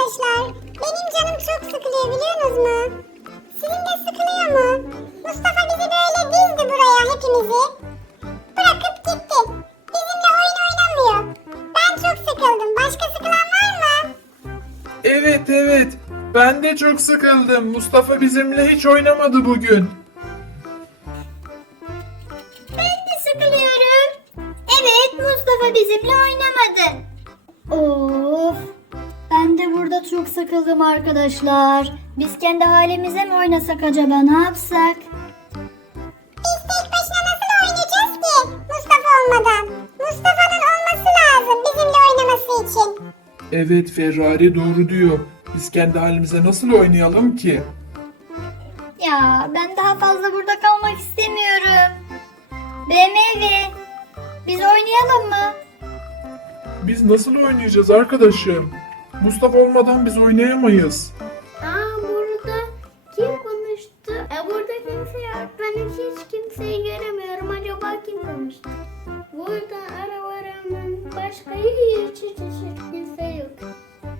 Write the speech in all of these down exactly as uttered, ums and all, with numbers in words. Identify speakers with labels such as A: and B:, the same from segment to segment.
A: arkadaşlar. Benim canım çok sıkılıyor biliyorsunuz mu? Sizin de sıkılıyor mu? Mustafa bizi böyle dizdi buraya hepimizi. Bırakıp gitti. Bizimle oyun oynamıyor. Ben çok sıkıldım. Başka sıkılan var mı?
B: Evet evet. Ben de çok sıkıldım. Mustafa bizimle hiç oynamadı bugün.
C: Ben de sıkılıyorum. Evet, Mustafa bizimle oynamadı. Of. Ben de burada çok sıkıldım arkadaşlar. Biz kendi halimize mi oynasak acaba, ne yapsak?
A: Biz tek başına nasıl oynayacağız ki? Mustafa olmadan. Mustafa'nın olması lazım bizimle oynaması için.
B: Evet Ferrari doğru diyor. Biz kendi halimize nasıl oynayalım ki?
C: Ya ben daha fazla burada kalmak istemiyorum. B M W, biz oynayalım mı?
B: Biz nasıl oynayacağız arkadaşım? Mustafa olmadan biz oynayamayız.
D: Aa burada kim konuştu? E burada kimse yok. Ben hiç kimseyi göremiyorum. Acaba kim konuştu? Burada arabalarımın başka hiç hiç hiç kimse yok.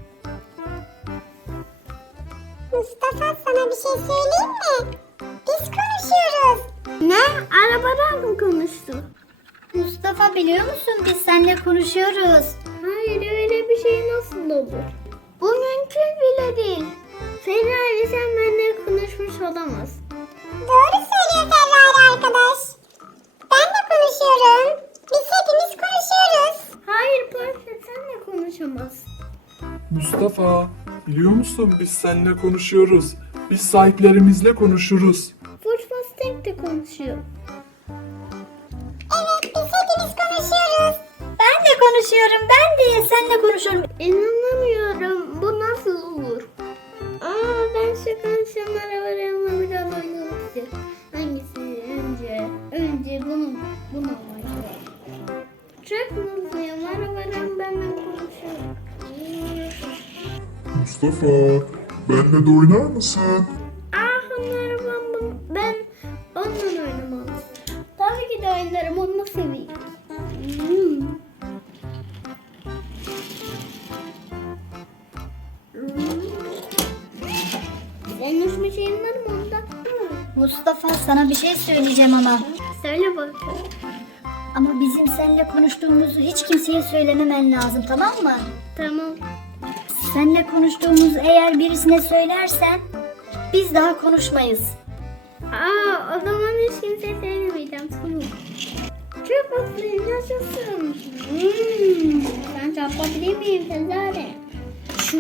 A: Mustafa sana bir şey söyleyeyim mi? Biz konuşuyoruz.
D: Ne? Arabadan mı konuştu?
C: Mustafa biliyor musun, biz seninle konuşuyoruz.
D: Hayır öyle bir şey nasıl olur? Bu mümkün bile değil. Ferrari sen benimle konuşmuş olamazsın.
A: Doğru söylüyor Ferrari arkadaş. Ben de konuşuyorum. Biz hepimiz konuşuyoruz.
D: Hayır Porsche senle konuşamazsın.
B: Mustafa, biliyor musun biz seninle konuşuyoruz. Biz sahiplerimizle konuşuruz.
D: Ford Mustang de konuşuyor.
A: Evet biz hepimiz konuşuyoruz.
C: Ben de konuşuyorum, ben de seninle konuşuyorum.
D: İnanamıyorum. Bu nasıl olur? Aa ben şu konuşan arabalarımla biraz oynamak istiyorum. Hangisi önce? Önce bunu, bunu oynayacağım. Çok mutluyum. Arabalarım benimle konuşuyor.
E: Mustafa, benimle de oynar mısın?
D: Ah onun arabam bu. Ben onunla oynamalıyım. Tabii ki de oynarım. Onu seveyim. Hmm. Senin uçma şeyin var mı onda?
C: Mustafa sana bir şey söyleyeceğim ama.
D: Söyle bakalım.
C: Ama bizim seninle konuştuğumuzu hiç kimseye söylememen lazım, tamam mı?
D: Tamam.
C: Seninle konuştuğumuzu eğer birisine söylersen biz daha konuşmayız.
D: Aa o zaman hiç kimseye söylemeyeceğim. Tamam. Çok mutluyum. Yaşasın. Hmm. Ben çarpabilir miyim Ferrari? Şu.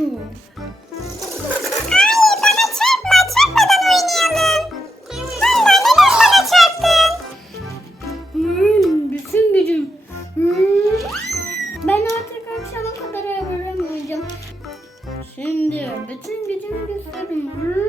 A: Ay bana çarpma çarpmadan oynayalım. Valla neden bana çarptın?
D: Hmm, bütün gücüm. Hmm. Ben artık akşama kadar arabalarım oynayacağım. Şimdi bütün gücümü gösteririm. Hmm.